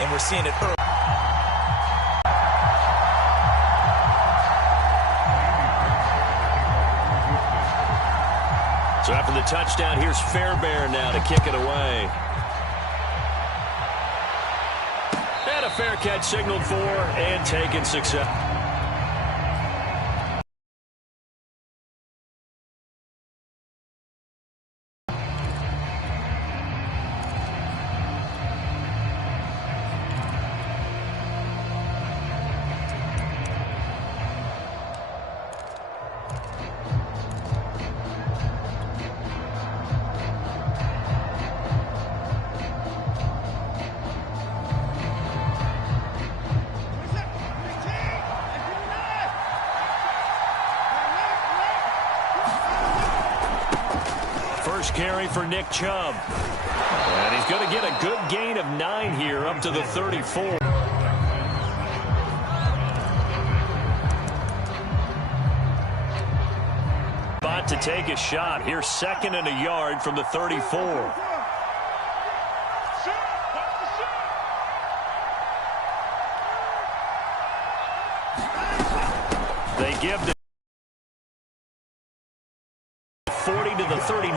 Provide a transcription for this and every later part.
and we're seeing it early. So after the touchdown, here's Fairbairn now to kick it away. And a fair catch signaled for and taken success. First carry for Nick Chubb. And he's going to get a good gain of 9 here up to the 34. Spot to take a shot. Here's 2nd and a yard from the 34. They give the 40 to the 39.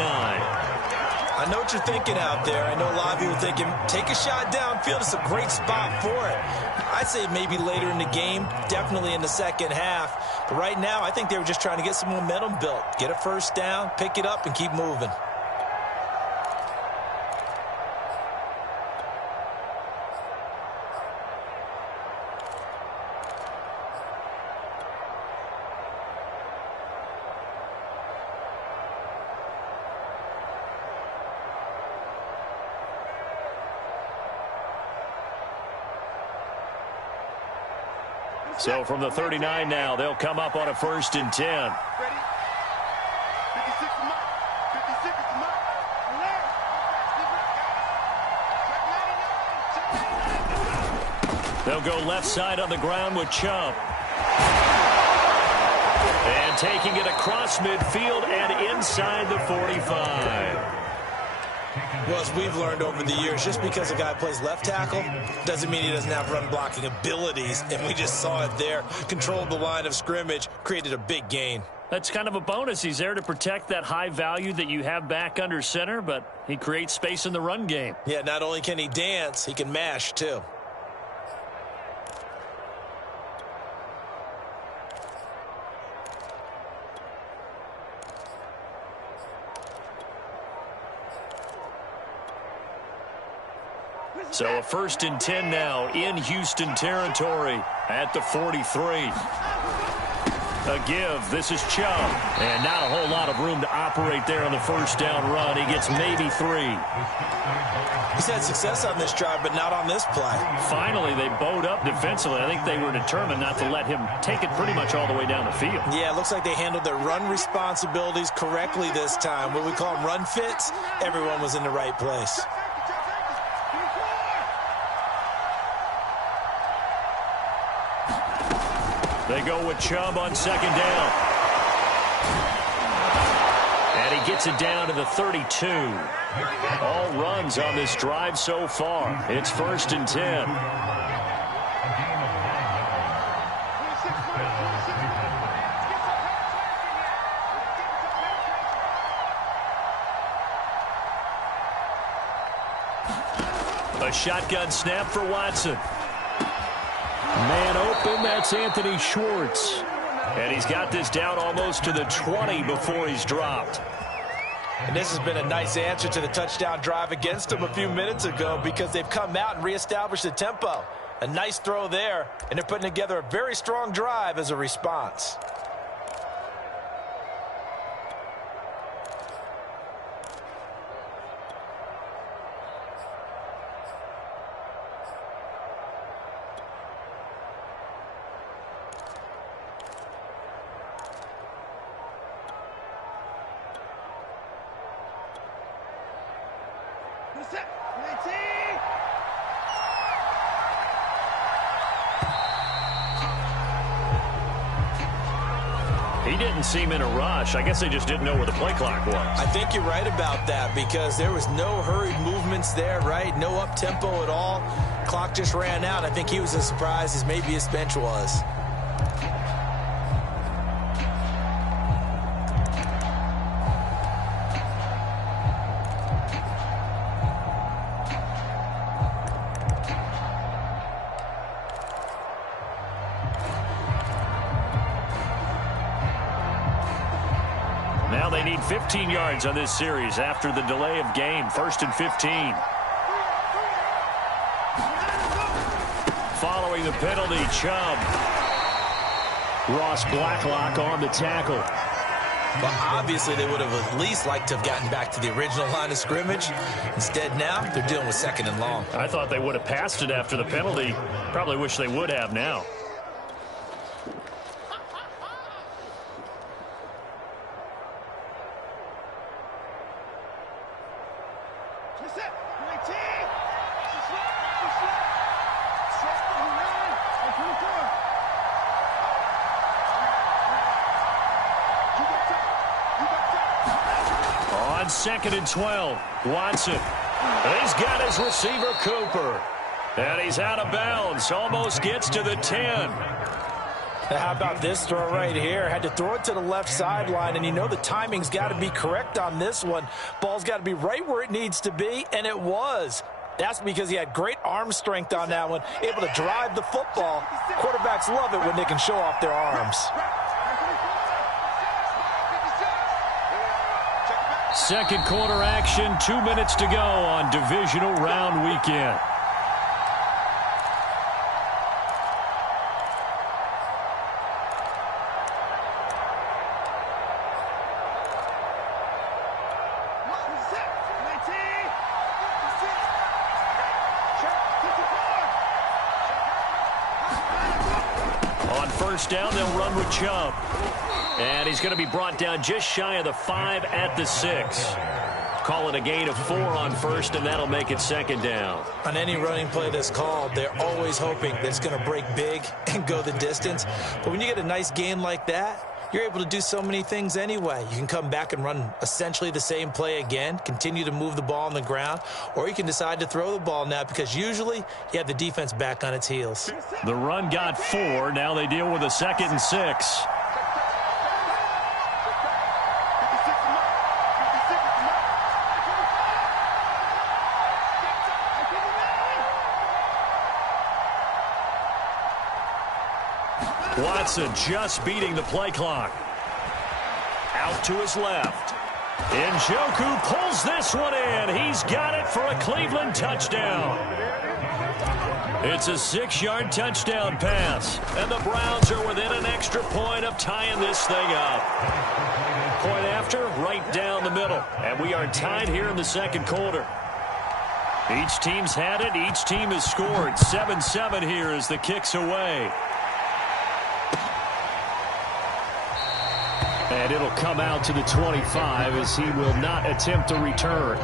I know what you're thinking out there. I know a lot of people are thinking, take a shot downfield. It's a great spot for it. I'd say maybe later in the game, definitely in the second half. But right now, I think they were just trying to get some momentum built. Get a first down, pick it up, and keep moving. So from the 39 now, they'll come up on a 1st and 10. They'll go left side on the ground with Chubb. And taking it across midfield and inside the 45. Well, as we've learned over the years, just because a guy plays left tackle doesn't mean he doesn't have run-blocking abilities. And we just saw it there. Controlled the line of scrimmage, created a big gain. That's kind of a bonus. He's there to protect that high value that you have back under center, but he creates space in the run game. Yeah, not only can he dance, he can mash, too. So a 1st and 10 now in Houston territory at the 43. A give. This is Chubb. And not a whole lot of room to operate there on the first down run. He gets maybe 3. He's had success on this drive, but not on this play. Finally, they bowed up defensively. I think they were determined not to let him take it pretty much all the way down the field. Yeah, it looks like they handled their run responsibilities correctly this time. What we call them run fits, everyone was in the right place. They go with Chubb on 2nd down. And he gets it down to the 32. All runs on this drive so far. It's 1st and 10. A shotgun snap for Watson. Man open, that's Anthony Schwartz. And he's got this down almost to the 20 before he's dropped. And this has been a nice answer to the touchdown drive against them a few minutes ago because they've come out and reestablished the tempo. A nice throw there, and they're putting together a very strong drive as a response. He didn't seem in a rush. I guess they just didn't know where the play clock was. I think you're right about that because there was no hurried movements there, right? No up-tempo at all. Clock just ran out. I think he was as surprised as maybe his bench was. Now they need 15 yards on this series after the delay of game. 1st and 15. Following the penalty, Chubb. Ross Blacklock on the tackle. Well, obviously they would have at least liked to have gotten back to the original line of scrimmage. Instead now, they're dealing with 2nd and long. I thought they would have passed it after the penalty. Probably wish they would have now. On 2nd and 12, Watson. He's got his receiver, Cooper. And he's out of bounds. Almost gets to the 10. How about this throw right here? Had to throw it to the left sideline, and you know the timing's got to be correct on this one. Ball's got to be right where it needs to be, and it was. That's because he had great arm strength on that one, able to drive the football. Quarterbacks love it when they can show off their arms. Second quarter action, 2 minutes to go on divisional round weekend. On first down, they'll run with Chubb. And he's going to be brought down just shy of the 5 at the 6. Call it a gain of 4 on first, and that'll make it 2nd down. On any running play that's called, they're always hoping that it's going to break big and go the distance. But when you get a nice gain like that, you're able to do so many things anyway. You can come back and run essentially the same play again, continue to move the ball on the ground, or you can decide to throw the ball now because usually you have the defense back on its heels. The run got 4. Now they deal with a 2nd and 6. Watson just beating the play clock. Out to his left. Njoku pulls this one in. He's got it for a Cleveland touchdown. It's a 6-yard touchdown pass. And the Browns are within an extra point of tying this thing up. Point after, right down the middle. And we are tied here in the second quarter. Each team's had it. Each team has scored. 7-7 here as the kick's away. And it'll come out to the 25 as he will not attempt to return.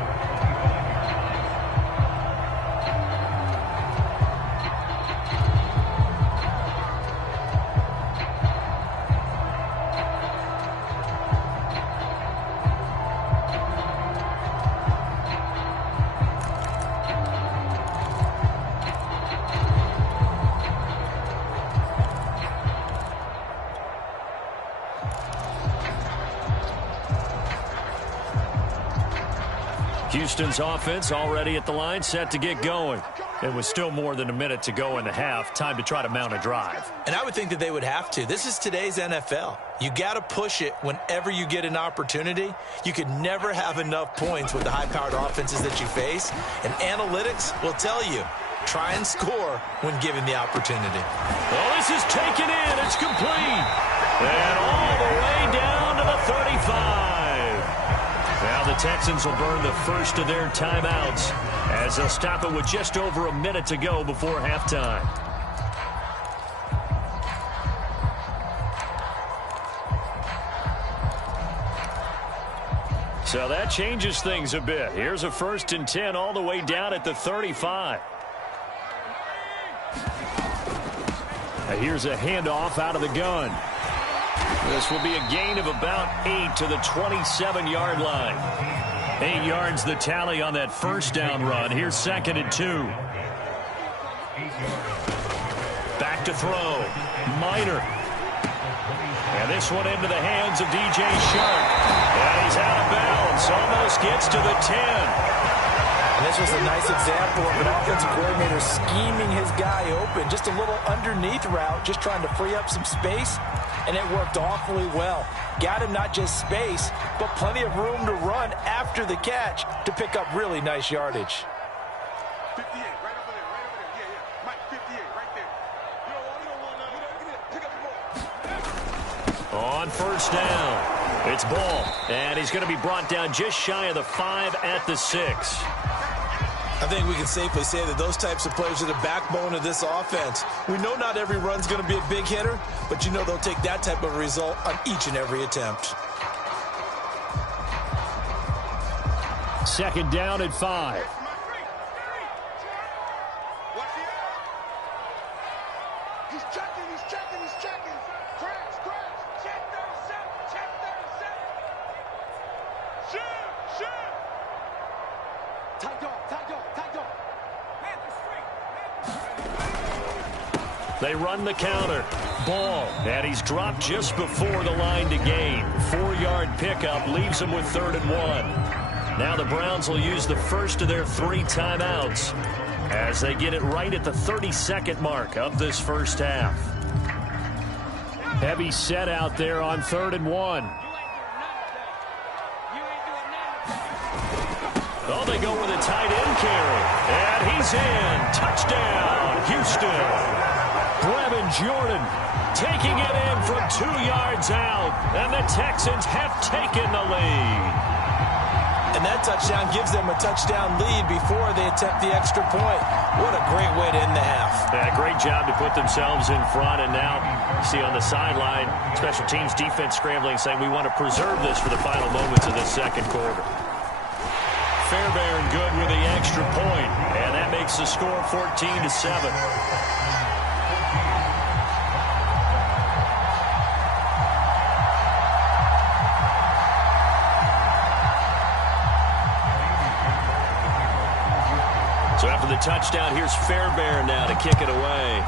Houston's offense already at the line, set to get going. It was still more than a minute to go in the half. Time to try to mount a drive. And I would think that they would have to. This is today's NFL. You got to push it whenever you get an opportunity. You could never have enough points with the high-powered offenses that you face. And analytics will tell you, try and score when given the opportunity. Well, this is taken in. It's complete. And all the way down to the 35. Now the Texans will burn the first of their timeouts as they'll stop it with just over a minute to go before halftime. So that changes things a bit. Here's a 1st and 10 all the way down at the 35. Now here's a handoff out of the gun. This will be a gain of about 8 to the 27-yard line. 8 yards the tally on that first down run. Here's 2nd and 2. Back to throw. Minor. And this one into the hands of DJ Shark. And he's out of bounds. Almost gets to the 10. And this was a nice example of an offensive coordinator scheming his guy open. Just a little underneath route, just trying to free up some space. And it worked awfully well. Got him not just space, but plenty of room to run after the catch to pick up really nice yardage. 58, right over there, right over there. Yeah. Mike, 58, right there. You don't want pick up the ball. On first down, it's Ball. And he's going to be brought down just shy of the 5 at the 6. I think we can safely say that those types of players are the backbone of this offense. We know not every run's going to be a big hitter, but you know they'll take that type of result on each and every attempt. 2nd down and 5. He's checking. Crash. Check 37. Shoot. Tight dog. They run the counter. Ball. And he's dropped just before the line to gain. 4-yard pickup leaves him with 3rd and 1. Now the Browns will use the first of their 3 timeouts as they get it right at the 32nd mark of this first half. Heavy set out there on 3rd and 1. Oh, they go with a tight end carry. And he's in. Touchdown, Houston. Brevin Jordan taking it in from 2 yards out. And the Texans have taken the lead. And that touchdown gives them a touchdown lead before they attempt the extra point. What a great way to end the half. Yeah, great job to put themselves in front. And now you see on the sideline, special teams defense scrambling, saying we want to preserve this for the final moments of this second quarter. Fairbairn good with the extra point. And that makes the score 14-7. So after the touchdown, here's Fairbairn now to kick it away.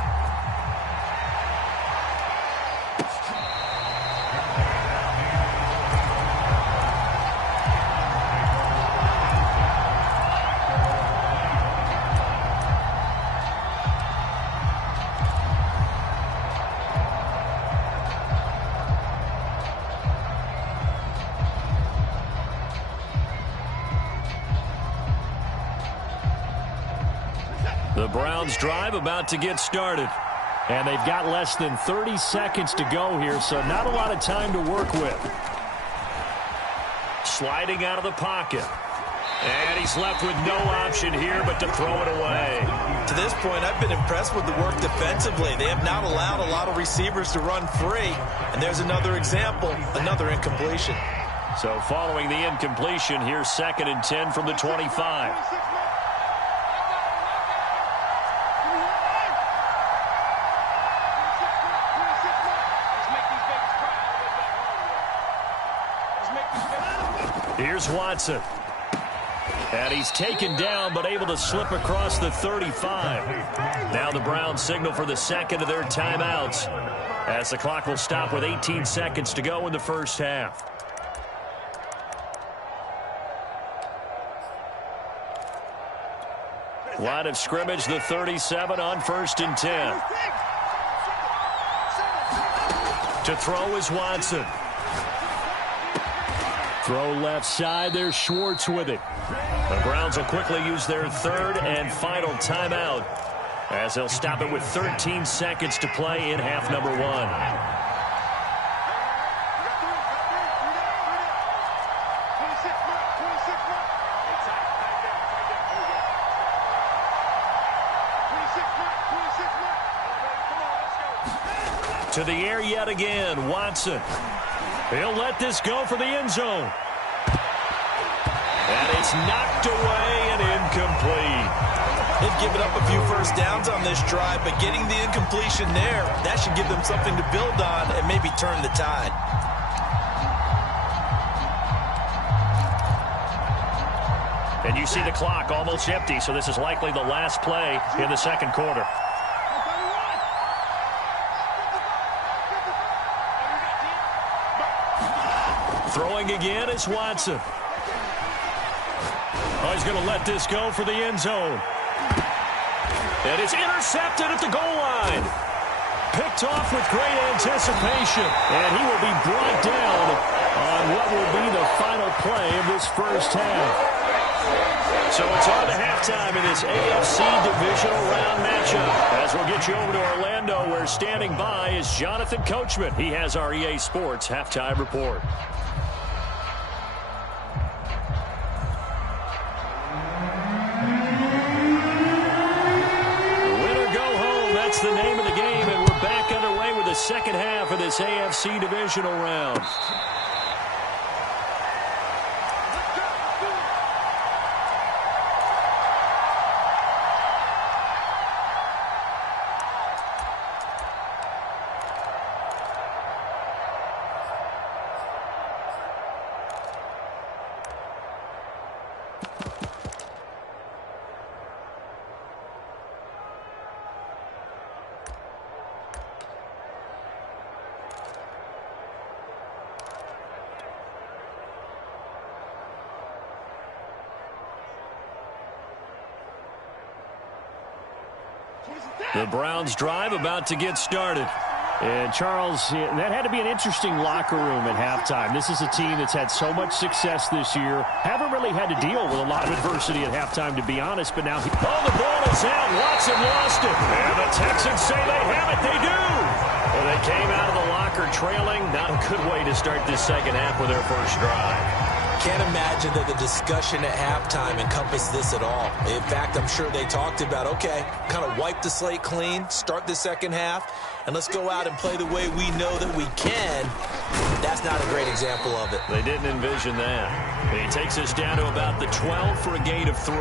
The Browns drive about to get started. And they've got less than 30 seconds to go here, so not a lot of time to work with. Sliding out of the pocket. And he's left with no option here but to throw it away. To this point, I've been impressed with the work defensively. They have not allowed a lot of receivers to run free. And there's another example, another incompletion. So following the incompletion, here's 2nd and 10 from the 25. Here's Watson. And he's taken down but able to slip across the 35. Now the Browns signal for the second of their timeouts as the clock will stop with 18 seconds to go in the first half. Line of scrimmage, the 37 on 1st and 10. To throw is Watson. Throw left side. There's Schwartz with it. The Browns will quickly use their 3rd and final timeout as they'll stop it with 13 seconds to play in half number 1. To the air yet again, Watson. He'll let this go for the end zone. And it's knocked away and incomplete. They've giving up a few first downs on this drive, but getting the incompletion there, that should give them something to build on and maybe turn the tide. And you see the clock almost empty, so this is likely the last play in the second quarter. Throwing again is Watson. Oh, he's going to let this go for the end zone. And it's intercepted at the goal line. Picked off with great anticipation. And he will be brought down on what will be the final play of this first half. So it's on to halftime in this AFC Divisional Round matchup. As we'll get you over to Orlando, where standing by is Jonathan Coachman. He has our EA Sports Halftime Report. That's the name of the game, and we're back underway with the second half of this AFC Divisional Round. The Browns drive about to get started. And, Charles, that had to be an interesting locker room at halftime. This is a team that's had so much success this year. Haven't really had to deal with a lot of adversity at halftime, to be honest. But now, the ball is out. Watson lost it. And the Texans say they have it. They do. Well, they came out of the locker trailing. Not a good way to start this second half with their first drive. Can't imagine that the discussion at halftime encompassed this at all. In fact, I'm sure they talked about, okay, kind of wipe the slate clean, start the second half, and let's go out and play the way we know that we can. That's not a great example of it. They didn't envision that. He takes us down to about the 12 for a gain of 3.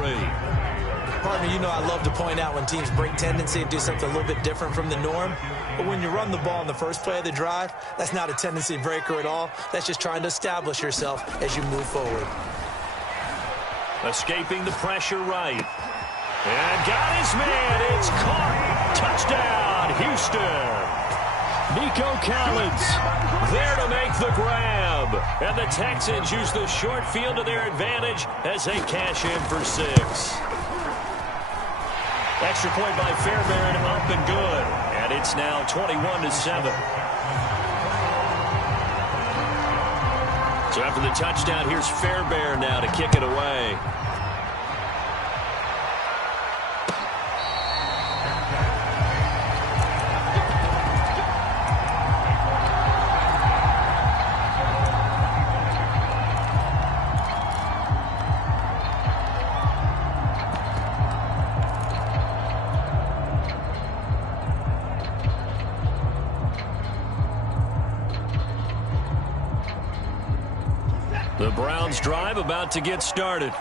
Partner, you know I love to point out when teams break tendency and do something a little bit different from the norm. But when you run the ball in the first play of the drive, that's not a tendency breaker at all. That's just trying to establish yourself as you move forward. Escaping the pressure right. And got his man. It's caught. Touchdown, Houston. Nico Collins there to make the grab. And the Texans use the short field to their advantage as they cash in for 6. Extra point by Fairbairn, up and good. And it's now 21-7. So after the touchdown, here's Fairbairn now to kick it away. The Browns drive about to get started.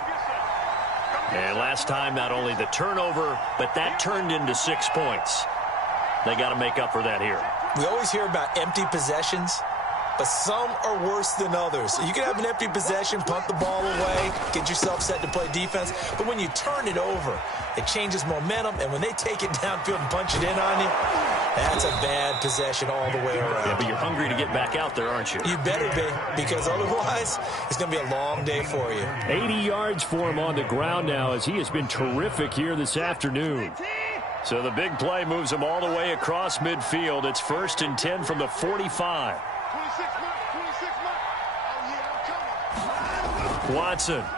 And last time, not only the turnover, but that turned into 6 points. They got to make up for that here. We always hear about empty possessions, but some are worse than others. You can have an empty possession, punt the ball away, get yourself set to play defense, but when you turn it over, it changes momentum, and when they take it downfield and punch it in on you, that's a bad possession all the way around. Yeah, but you're hungry to get back out there, aren't you? You better be, because otherwise it's going to be a long day for you. 80 yards for him on the ground now, as he has been terrific here this afternoon. So the big play moves him all the way across midfield. It's 1st and 10 from the 45. Watson. Under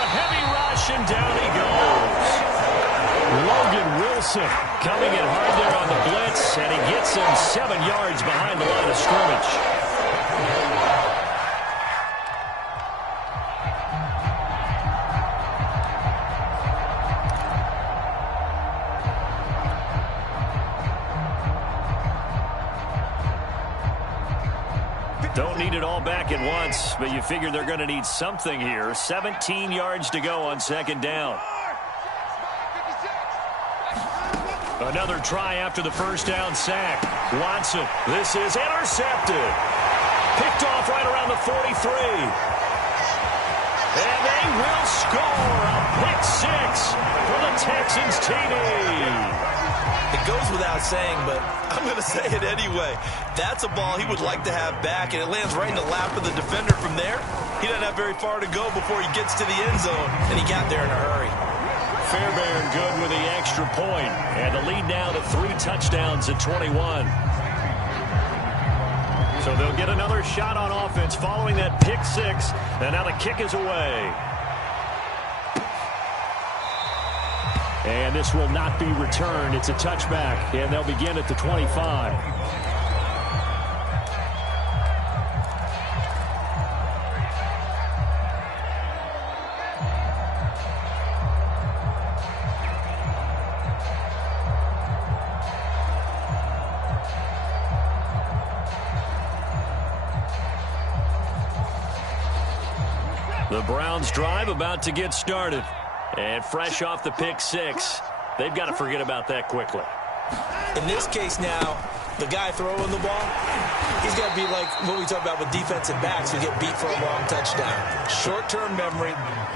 a heavy rush, and down he goes. Logan Wilson coming in hard there on the blitz, and he gets him 7 yards behind the line of scrimmage. Don't need it all back at once, but you figure they're going to need something here. 17 yards to go on 2nd down. Another try after the first down sack. Watson, this is intercepted. Picked off right around the 43. And they will score a pick six for the Texans TD. It goes without saying, but I'm going to say it anyway. That's a ball he would like to have back, and it lands right in the lap of the defender from there. He doesn't have very far to go before he gets to the end zone, and he got there in a hurry. Fairbairn good with the extra point, and the lead now to 3 touchdowns at 21. So they'll get another shot on offense following that pick six, and now the kick is away. And this will not be returned. It's a touchback, and they'll begin at the 25. The Browns drive about to get started. And fresh off the pick six, they've got to forget about that quickly. In this case now, the guy throwing the ball, he's got to be like what we talk about with defensive backs who get beat for a long touchdown. Short-term memory,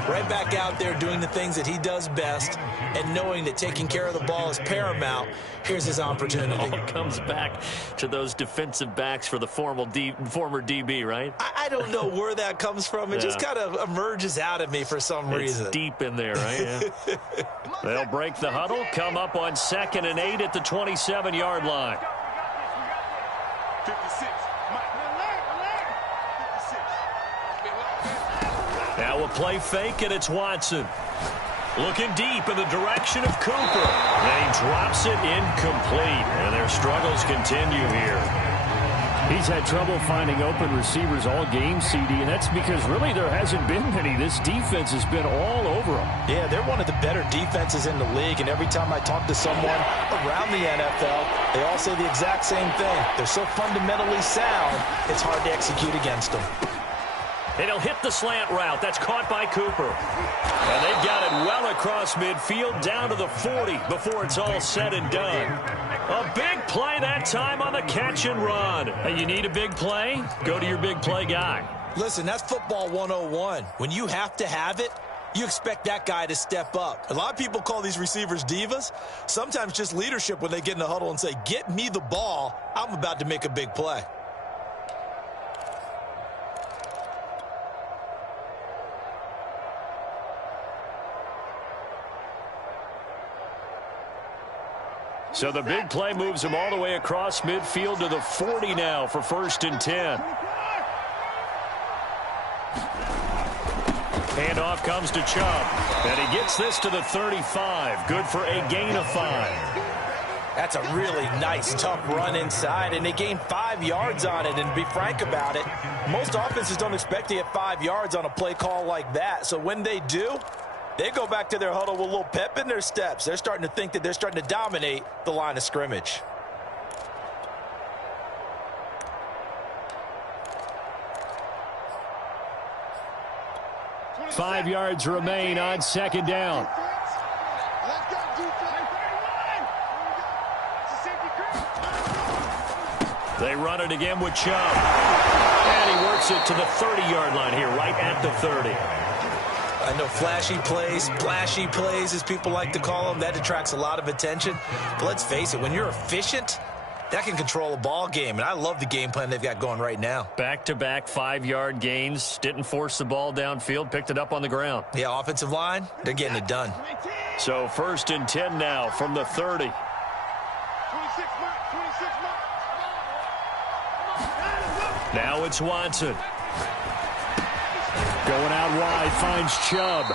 right back out there doing the things that he does best, and knowing that taking care of the ball is paramount. Here's his opportunity. It all comes back to those defensive backs for the former DB, right? I don't know where that comes from. It just kind of emerges out of me for some reason. It's deep in there, right? Yeah. They'll break the huddle, come up on 2nd and 8 at the 27-yard line. 56. Now a play fake, and it's Watson. Looking deep in the direction of Cooper. And he drops it incomplete. And their struggles continue here. He's had trouble finding open receivers all game, CD, and that's because really there hasn't been many. This defense has been all over them. Yeah, they're one of the better defenses in the league, and every time I talk to someone around the NFL, they all say the exact same thing. They're so fundamentally sound, it's hard to execute against them. And he'll hit the slant route. That's caught by Cooper. And they've got it well across midfield down to the 40 before it's all said and done. A big play that time on the catch and run. Hey, you need a big play? Go to your big play guy. Listen, that's football 101. When you have to have it, you expect that guy to step up. A lot of people call these receivers divas. Sometimes just leadership when they get in the huddle and say, get me the ball. I'm about to make a big play. So the big play moves him all the way across midfield to the 40 now for 1st and 10. Handoff comes to Chubb. And he gets this to the 35. Good for a gain of 5. That's a really nice, tough run inside, and they gained 5 yards on it. And to be frank about it, most offenses don't expect to get 5 yards on a play call like that. So when they do, they go back to their huddle with a little pep in their steps. They're starting to think that they're starting to dominate the line of scrimmage. Five yards remain on 2nd down. They run it again with Chubb. And he works it to the 30-yard line here, right at the 30. I know flashy plays, as people like to call them, that attracts a lot of attention. But let's face it, when you're efficient, that can control a ball game. And I love the game plan they've got going right now. Back-to-back 5-yard gains. Didn't force the ball downfield. Picked it up on the ground. Yeah, offensive line, they're getting it done. So 1st and 10 now from the 30. 26 mark, 26 mark. Now it's Watson. Going out wide, finds Chubb.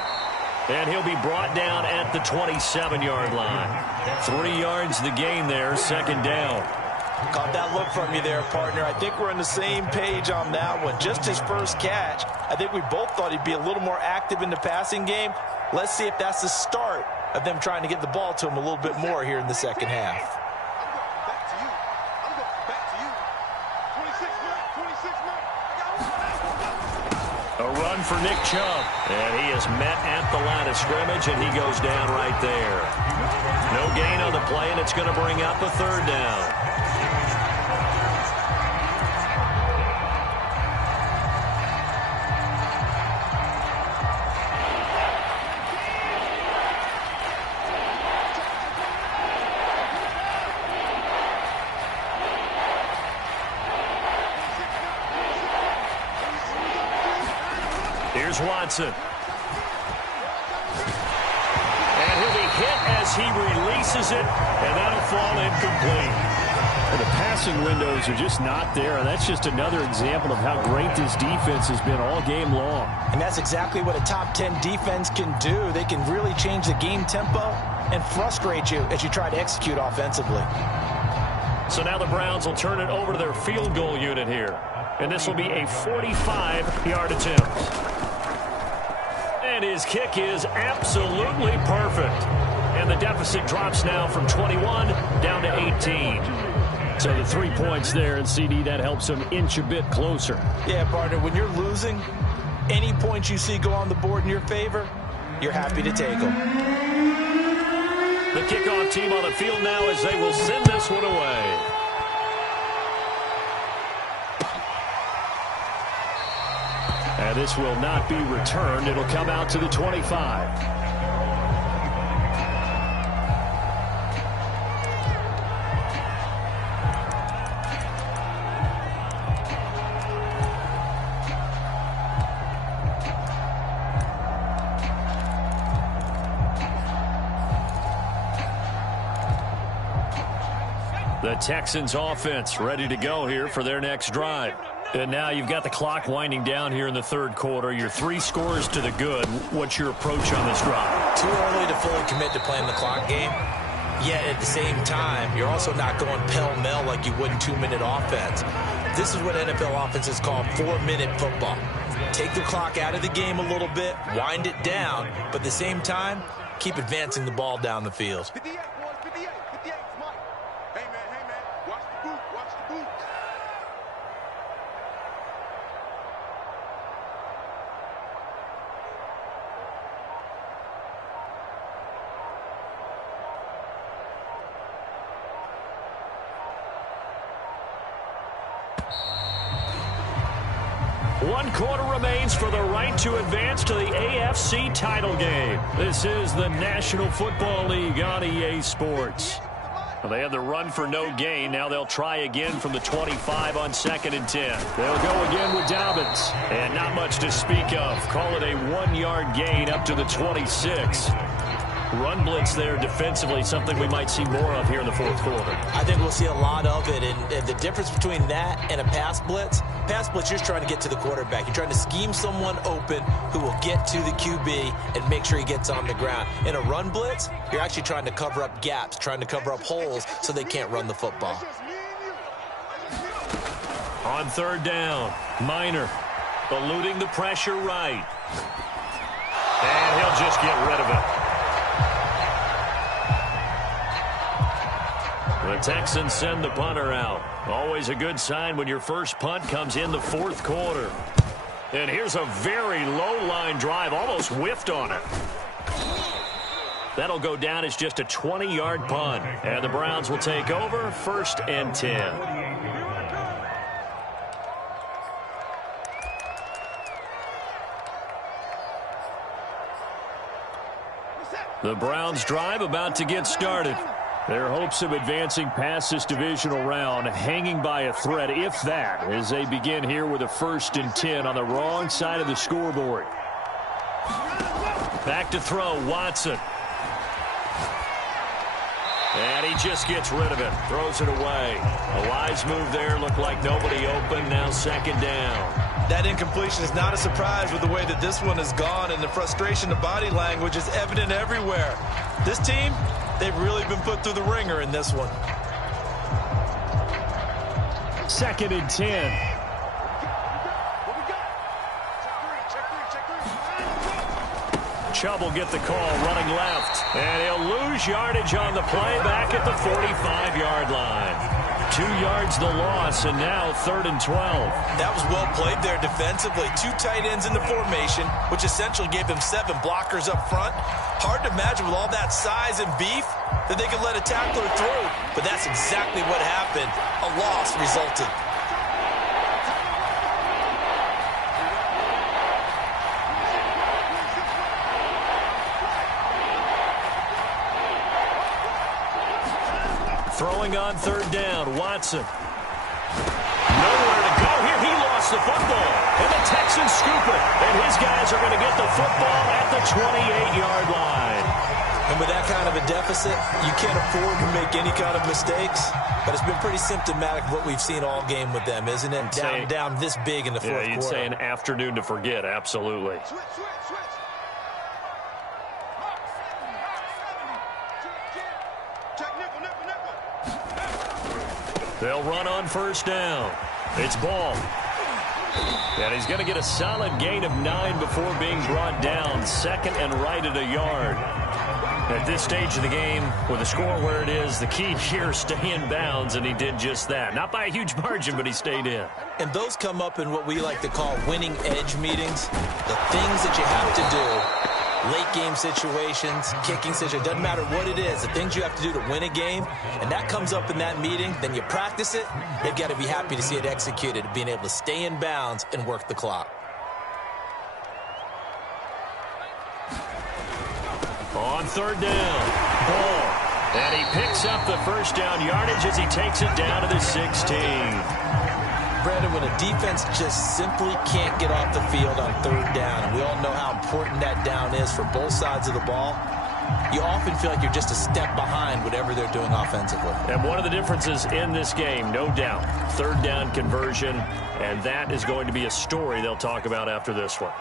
And he'll be brought down at the 27-yard line. 3 yards the gain there, 2nd down. Caught that look from you there, partner. I think we're on the same page on that one. Just his first catch. I think we both thought he'd be a little more active in the passing game. Let's see if that's the start of them trying to get the ball to him a little bit more here in the second half. A run for Nick Chubb. And he is met at the line of scrimmage, and he goes down right there. No gain on the play, and it's going to bring up a third down. Here's Watson. And he'll be hit as he releases it, and that'll fall incomplete. And the passing windows are just not there, and that's just another example of how great this defense has been all game long. And that's exactly what a top 10 defense can do. They can really change the game tempo and frustrate you as you try to execute offensively. So now the Browns will turn it over to their field goal unit here. And this will be a 45-yard attempt. And his kick is absolutely perfect. And the deficit drops now from 21 down to 18. So the 3 points there, and CD, that helps him inch a bit closer. Yeah, partner, when you're losing, any points you see go on the board in your favor, you're happy to take them. The kickoff team on the field now as they will send this one away. And this will not be returned. It'll come out to the 25. The Texans offense ready to go here for their next drive. And now you've got the clock winding down here in the third quarter. You're 3 scores to the good. What's your approach on this drive? Too early to fully commit to playing the clock game. Yet at the same time, you're also not going pell-mell like you would in 2-minute offense. This is what NFL offenses call 4-minute football. Take the clock out of the game a little bit, wind it down, but at the same time, keep advancing the ball down the field. 58, boys, 58, 58, Mike. Hey, man, watch the boot, watch the boot. One quarter remains for the right to advance to the AFC title game. This is the National Football League on EA Sports. Well, they had the run for no gain. Now they'll try again from the 25 on 2nd and 10. They'll go again with Dobbins. And not much to speak of. Call it a 1-yard gain up to the 26. Run blitz there defensively, something we might see more of here in the fourth quarter. I think we'll see a lot of it, and the difference between that and a pass blitz, you're just trying to get to the quarterback. You're trying to scheme someone open who will get to the QB and make sure he gets on the ground. In a run blitz, you're actually trying to cover up gaps, trying to cover up holes so they can't run the football. On 3rd down, Minor eluding the pressure right. And he'll just get rid of it. The Texans send the punter out. Always a good sign when your first punt comes in the fourth quarter. And here's a very low-line drive, almost whiffed on it. That'll go down as just a 20-yard punt. And the Browns will take over 1st and 10. The Browns drive about to get started. Their hopes of advancing past this divisional round hanging by a thread, if that, as they begin here with a 1st and 10 on the wrong side of the scoreboard. Back to throw, Watson. And he just gets rid of it, throws it away. A wise move there, looked like nobody open, now 2nd down. That incompletion is not a surprise with the way that this one has gone, and the frustration, the body language is evident everywhere. This team, they've really been put through the ringer in this one. 2nd and 10. Chubb will get the call running left. And he'll lose yardage on the play back at the 45-yard line. 2 yards the loss, and now 3rd and 12. That was well played there defensively. 2 tight ends in the formation, which essentially gave them 7 blockers up front. Hard to imagine with all that size and beef that they could let a tackler through, but that's exactly what happened. A loss resulted. Throwing on 3rd down, Watson. Nowhere to go here. He lost the football. And the Texans scoop it. And his guys are going to get the football at the 28-yard line. And with that kind of a deficit, you can't afford to make any kind of mistakes. But it's been pretty symptomatic of what we've seen all game with them, isn't it? Down this big in the fourth quarter. Yeah, you'd say an afternoon to forget, absolutely. They'll run on 1st down. It's Ball. And he's going to get a solid gain of 9 before being brought down. 2nd and right at a yard. At this stage of the game, with the score where it is, the key here, stay in bounds, and he did just that. Not by a huge margin, but he stayed in. And those come up in what we like to call winning edge meetings. The things that you have to do. Late game situations, kicking situations, doesn't matter what it is, the things you have to do to win a game, and that comes up in that meeting, then you practice it, you've got to be happy to see it executed, being able to stay in bounds and work the clock. On 3rd down, Ball. And he picks up the 1st down yardage as he takes it down to the 16. Brandon, when a defense just simply can't get off the field on 3rd down, and we all know how important that down is for both sides of the ball, you often feel like you're just a step behind whatever they're doing offensively. And one of the differences in this game, no doubt, 3rd down conversion, and that is going to be a story they'll talk about after this one.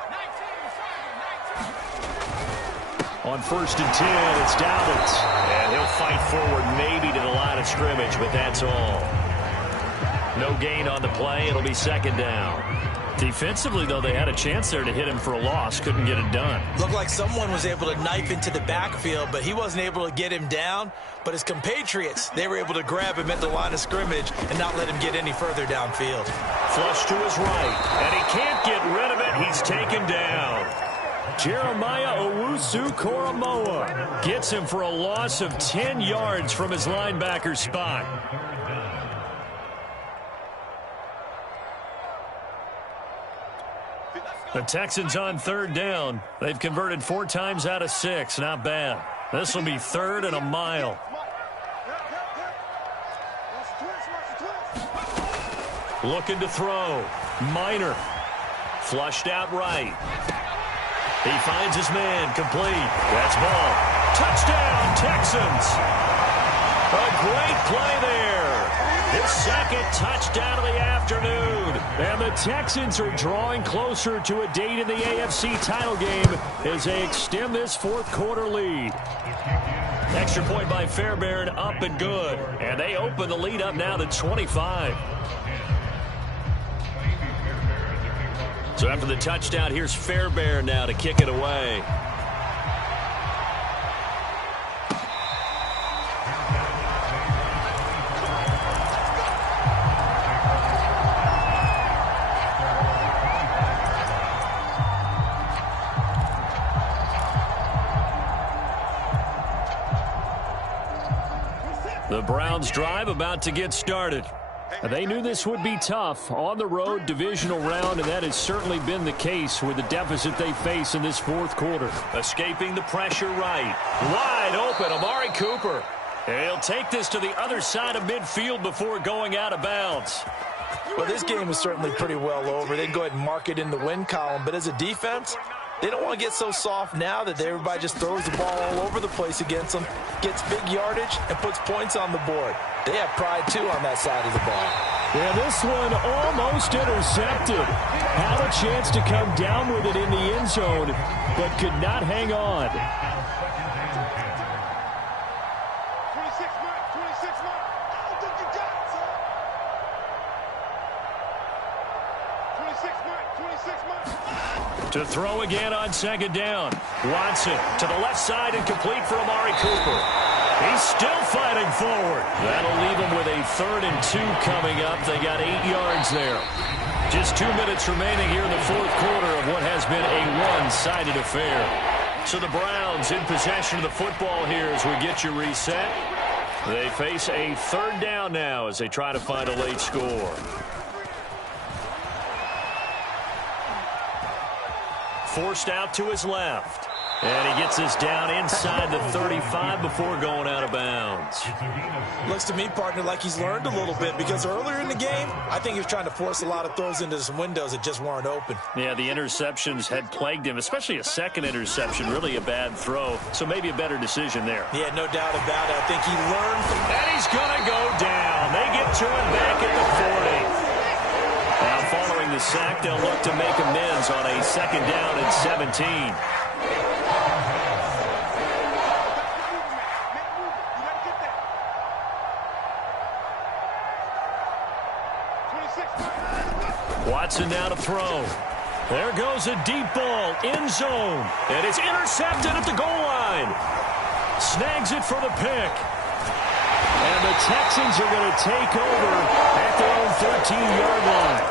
On 1st and 10, it's Dobbins. And he'll fight forward maybe to the line of scrimmage, but that's all. No gain on the play. It'll be 2nd down. Defensively, though, they had a chance there to hit him for a loss. Couldn't get it done. Looked like someone was able to knife into the backfield, but he wasn't able to get him down. But his compatriots, they were able to grab him at the line of scrimmage and not let him get any further downfield. Flush to his right, and he can't get rid of it. He's taken down. Jeremiah Owusu-Koramoah gets him for a loss of 10 yards from his linebacker spot. The Texans on 3rd down. They've converted 4 times out of 6. Not bad. This will be 3rd and a mile. Looking to throw. Minor. Flushed out right. He finds his man. Complete. That's Ball. Touchdown, Texans. A great play there. His 2nd touchdown of the afternoon. And the Texans are drawing closer to a date in the AFC title game as they extend this 4th quarter lead. Extra point by Fairbairn, up and good. And they open the lead up now to 25. So after the touchdown, here's Fairbairn now to kick it away. The Browns drive about to get started. They knew this would be tough on the road divisional round, and that has certainly been the case with the deficit they face in this 4th quarter. Escaping the pressure right. Wide open, Amari Cooper. And he'll take this to the other side of midfield before going out of bounds. Well, this game is certainly pretty well over. They can go ahead and mark it in the win column, but as a defense, they don't want to get so soft now that everybody just throws the ball all over the place against them, gets big yardage, and puts points on the board. They have pride, too, on that side of the ball. Yeah, this one almost intercepted. Had a chance to come down with it in the end zone, but could not hang on. 26 Mike, 26 Mike. I don't think you got it, son. 26 Mike, 26 Mike. To throw again on 2nd down. Watson to the left side and complete for Amari Cooper. He's still fighting forward. That'll leave him with a 3rd and 2 coming up. They got 8 yards there. Just 2 minutes remaining here in the fourth quarter of what has been a one-sided affair. So the Browns in possession of the football here as we get you reset. They face a 3rd down now as they try to find a late score. Forced out to his left. And he gets this down inside the 35 before going out of bounds. Looks to me, partner, like he's learned a little bit because earlier in the game, I think he was trying to force a lot of throws into some windows that just weren't open. Yeah, the interceptions had plagued him, especially a second interception, really a bad throw. So maybe a better decision there. Yeah, no doubt about it. I think he learned from that. And he's going to go down. They get to him back at the 40. Now following the sack, they'll look to make amends on a 2nd down and 17. Watson now to throw. There goes a deep ball, end zone, and it's intercepted at the goal line. Snags it for the pick. And the Texans are going to take over at their own 13-yard line.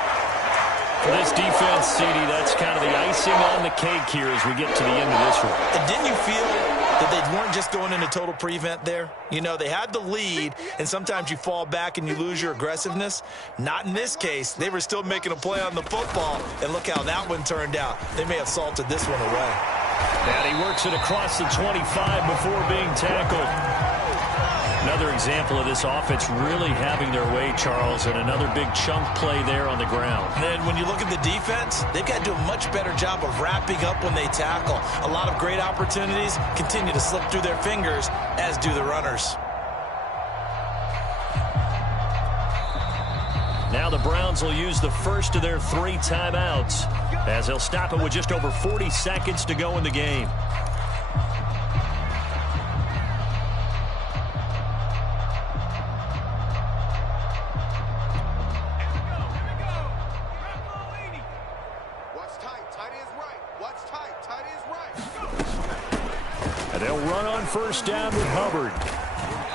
For this defense, CD, that's kind of the icing on the cake here as we get to the end of this one. And didn't you feel that they weren't just going into total prevent there? You know, they had the lead, and sometimes you fall back and you lose your aggressiveness. Not in this case. They were still making a play on the football, and look how that one turned out. They may have salted this one away. And he works it across the 25 before being tackled. Another example of this offense really having their way, Charles, and another big chunk play there on the ground. And then when you look at the defense, they've got to do a much better job of wrapping up when they tackle. A lot of great opportunities continue to slip through their fingers, as do the runners. Now the Browns will use the first of their 3 timeouts as they'll stop it with just over 40 seconds to go in the game. And they'll run on first down with Hubbard.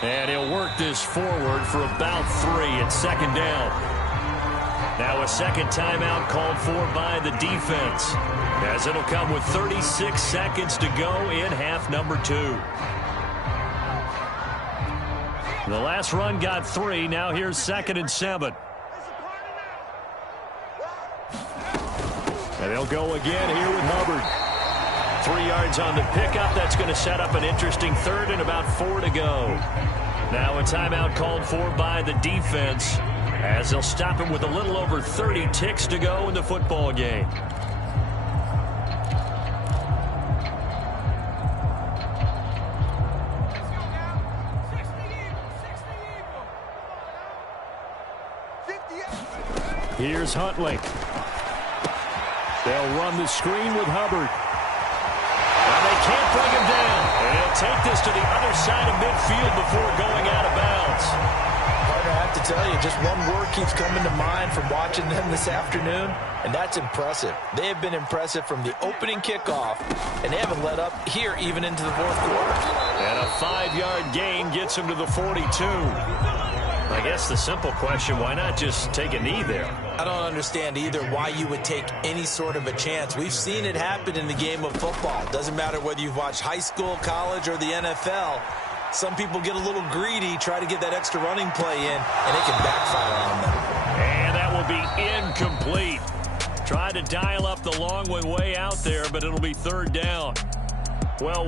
And he'll work this forward for about 3 at 2nd down. Now a 2nd timeout called for by the defense, as it'll come with 36 seconds to go in half number 2. The last run got 3. Now here's 2nd and 7. And they'll go again here with Hubbard. 3 yards on the pickup. That's going to set up an interesting 3rd and about 4 to go. Now a timeout called for by the defense, as they'll stop him with a little over 30 ticks to go in the football game. Here's Huntley. They'll run the screen with Hubbard. And they can't bring him down. And he'll take this to the other side of midfield before going out of bounds. Partner, I have to tell you, just one word keeps coming to mind from watching them this afternoon, and that's impressive. They have been impressive from the opening kickoff, and they haven't let up here even into the fourth quarter. And a 5-yard gain gets him to the 42. I guess the simple question, why not just take a knee there? I don't understand either why you would take any sort of a chance. We've seen it happen in the game of football. Doesn't matter whether you've watched high school, college, or the NFL. Some people get a little greedy, try to get that extra running play in, and it can backfire on them. And that will be incomplete. Try to dial up the long one way out there, but it'll be 3rd down. Well,